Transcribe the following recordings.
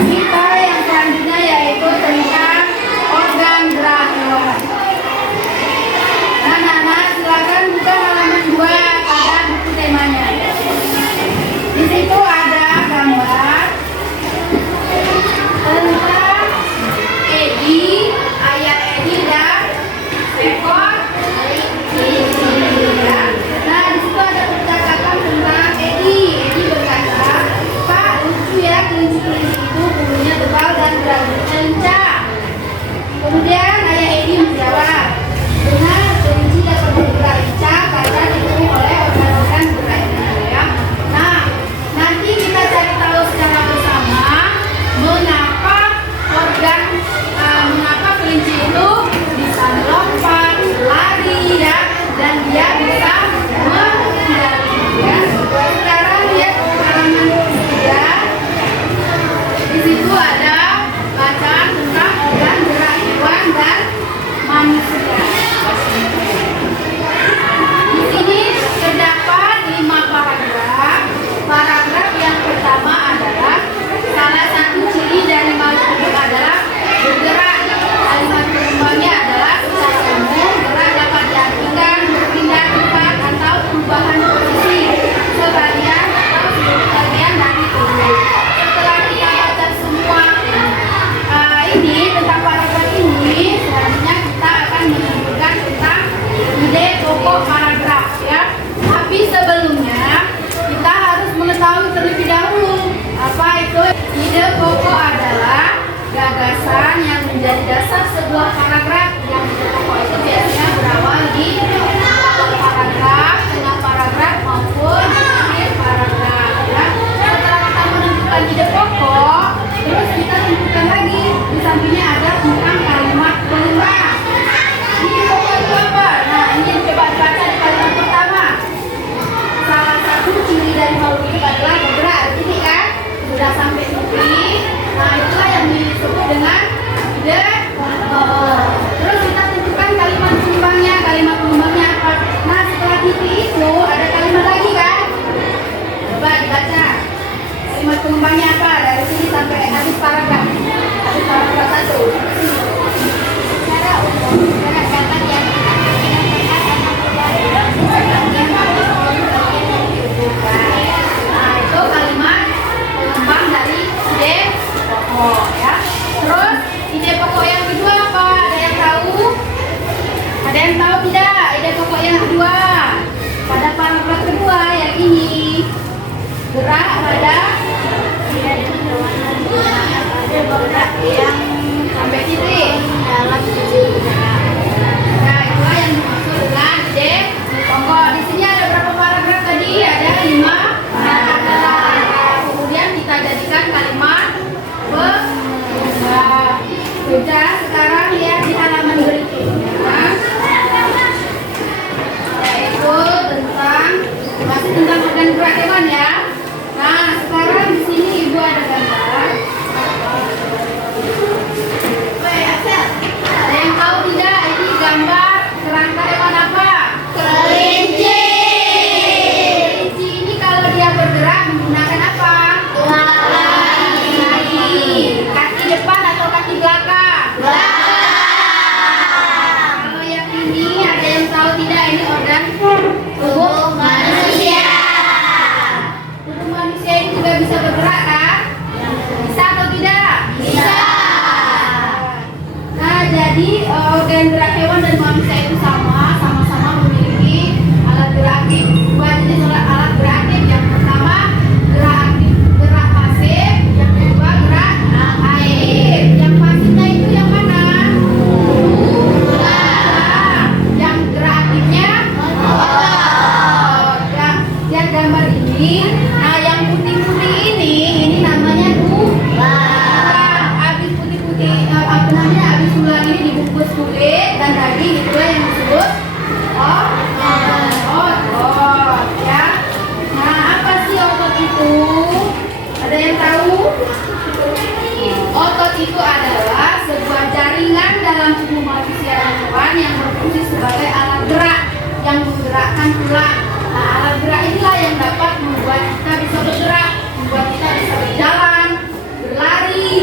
Kita yang selanjutnya yaitu tentang organ gerak hewan. Nah, silakan buka halaman 2 pada buku temanya. Di situ ada gambar tentang Edi, ayah Edi dan ekor kelinci. Ya. Nah, di situ ada percakapan tentang Edi. Edi berkata, "Pak, lucu ya kelinci-kelinci itu bulunya tebal dan berambutnya lincah." Kemudian ayah Edi menjawab, "Benar, kelinci dapat bergerak lincah karena didukung oleh organ-organ geraknya." Ya. Nah, nanti kita cari tahu secara bersama mengapa kelinci itu bisa melompat, lari, ya, dan dia bisa mengendalikan. Ya. Sekarang lihat halaman 3. Di situ ada bacaan tentang organ gerak hewan dan manusia. Di sini terdapat 5 paragraf. Paragraf yang pertama adalah salah satu ciri dari makhluk hidup adalah bergerak. Kalimat pengembangannya adalah secara umum gerak dapat diartikan berpindah tempat atau perubahan posisi sebagian atau seluruh bagian dari tubuh. Setelah kita baca semua ini tentang paragraf ini, selanjutnya kita akan menunjukkan tentang ide pokok paragraf, ya. Tapi sebelumnya kita harus mengetahui terlebih dahulu apa itu ide pokok adalah gagasan yang menjadi dasar sebuah paragraf. Yang ide pokok itu biasanya berawal di awal paragraf, tengah paragraf maupun akhir paragraf. Ya. Setelah kita menentukan ide pokok, terus kita tentukan lagi di sampingnya ada tentang kalimat pengembang. Ide pokok itu apa? Nah, ini coba baca di kalimat pertama. Salah satu ciri dari makhluk hidup adalah bergerak. Ini kan sudah sampai titik. Nah, itulah yang disebut dengan ide pokok. Terus kita tentukan kalimat pengembangnya. Kalimat pengembangnya apa? Nah, setelah titik itu ada kalimat lagi kan? Coba dibaca. Kalimat pengembangnya apa? Dari sini sampai habis paragraf. Habis paragraf 1. Cara umum gerak dapat diartikan berpindah tempat atau perubahan sebagian atau seluruh bagian yang diusulkan. Nah, itu kalimat pengembang dari ide pokok, ya. Terus ide pokok yang kedua apa? Ada yang tahu? Ada yang tahu tidak? Ide pokok yang kedua pada paragraf kedua yang ini gerak pada gerak yang sampai titik dalam sisi gerak. Nah, itulah yang dimaksud dengan ide pokok. Di sini ada berapa paragraf tadi? Ada 5 paragraf. Kemudian kita jadikan kalimat pengembang. Sudah, sekarang lihat di halaman berikutnya. Yaitu masih tentang organ gerak hewan, ya. Nah, sekarang di sini Ibu ada gambar. Ada yang tahu tidak? Ini gambar kerangka hewan apa? Kelinci. Kelinci ini kalau dia bergerak menggunakan apa? Kaki. Kaki depan atau kaki belakang? Belakang. Kalau yang ini ada yang tahu tidak? Ini organ tubuh manusia. Tubuh manusia ini juga bisa bergerak kan? Bisa atau tidak? Bisa. Nah, jadi organ gerak hewan dan manusia itu sama-sama memiliki alat gerak aktif. Dua jenis alat gerak aktif. Yang pertama gerak aktif, gerak pasif. Yang kedua gerak air. Yang pasifnya itu yang mana? Yang gerak aktifnya otot. Lihat gambar ini. Nah, yang putih-putih ini namanya tulang. Habis putih-putih habis tulang ini dibungkus kulit dan daging, itulah yang disebut otot, ya. Nah, apa sih otot itu? Ada yang tahu? Otot itu adalah sebuah jaringan dalam tubuh manusia dan hewan yang berfungsi sebagai alat gerak yang menggerakkan tulang. Nah, alat gerak inilah yang dapat membuat kita bisa bergerak, membuat kita bisa berjalan, berlari,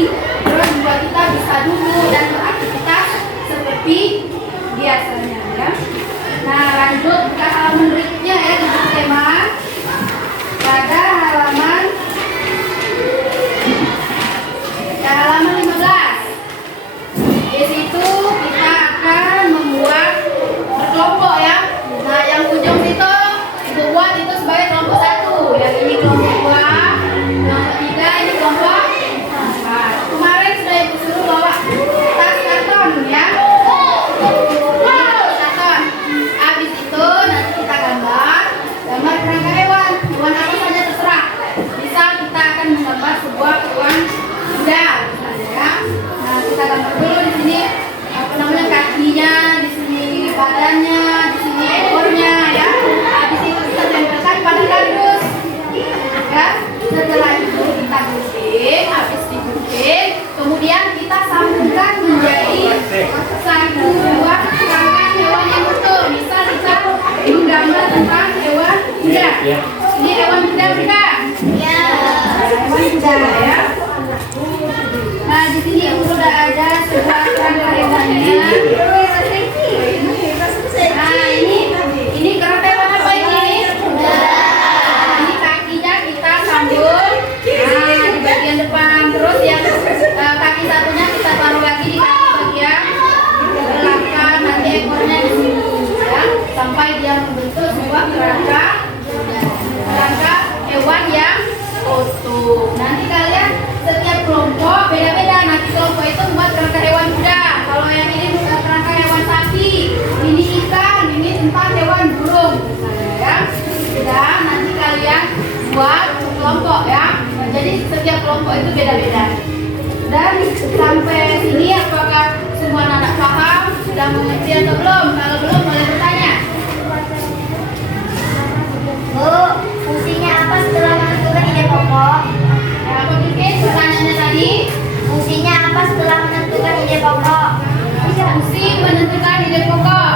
Oke, kemudian kita sambungkan menjadi satu buah kerangka hewan yang utuh. Misal kita menggambar tentang hewan kuda. Ini hewan kuda bukan? Ya. Hewan kuda ya. Nah, di sini sudah ada sebuah kerangka hewannya. Nah, ini kerangka hewan apa ini? Ini kakinya kita sambung. Nah, di bagian depan. Terus yang kaki satunya kita taruh lagi di kaki bagian belakang. Nanti ekornya di sini ya, sampai dia membentuk sebuah kerangka hewan yang utuh. Nanti kalian setiap kelompok beda-beda. Nanti kelompok itu membuat kerangka hewan kuda. Kalau yang ini buat kerangka hewan sapi, ini ikan, ini tentang hewan burung misalnya ya. Dan nanti kalian buat kelompok ya. Nah, jadi setiap kelompok itu beda-beda. Dan sampai sini apakah semua anak paham? Sudah mengerti atau belum? Kalau belum boleh bertanya. Bu, fungsinya apa setelah menentukan ide pokok? Ya, apa bikin pertanyaannya tadi? Fungsinya apa setelah menentukan ide pokok? Fungsi menentukan ide pokok.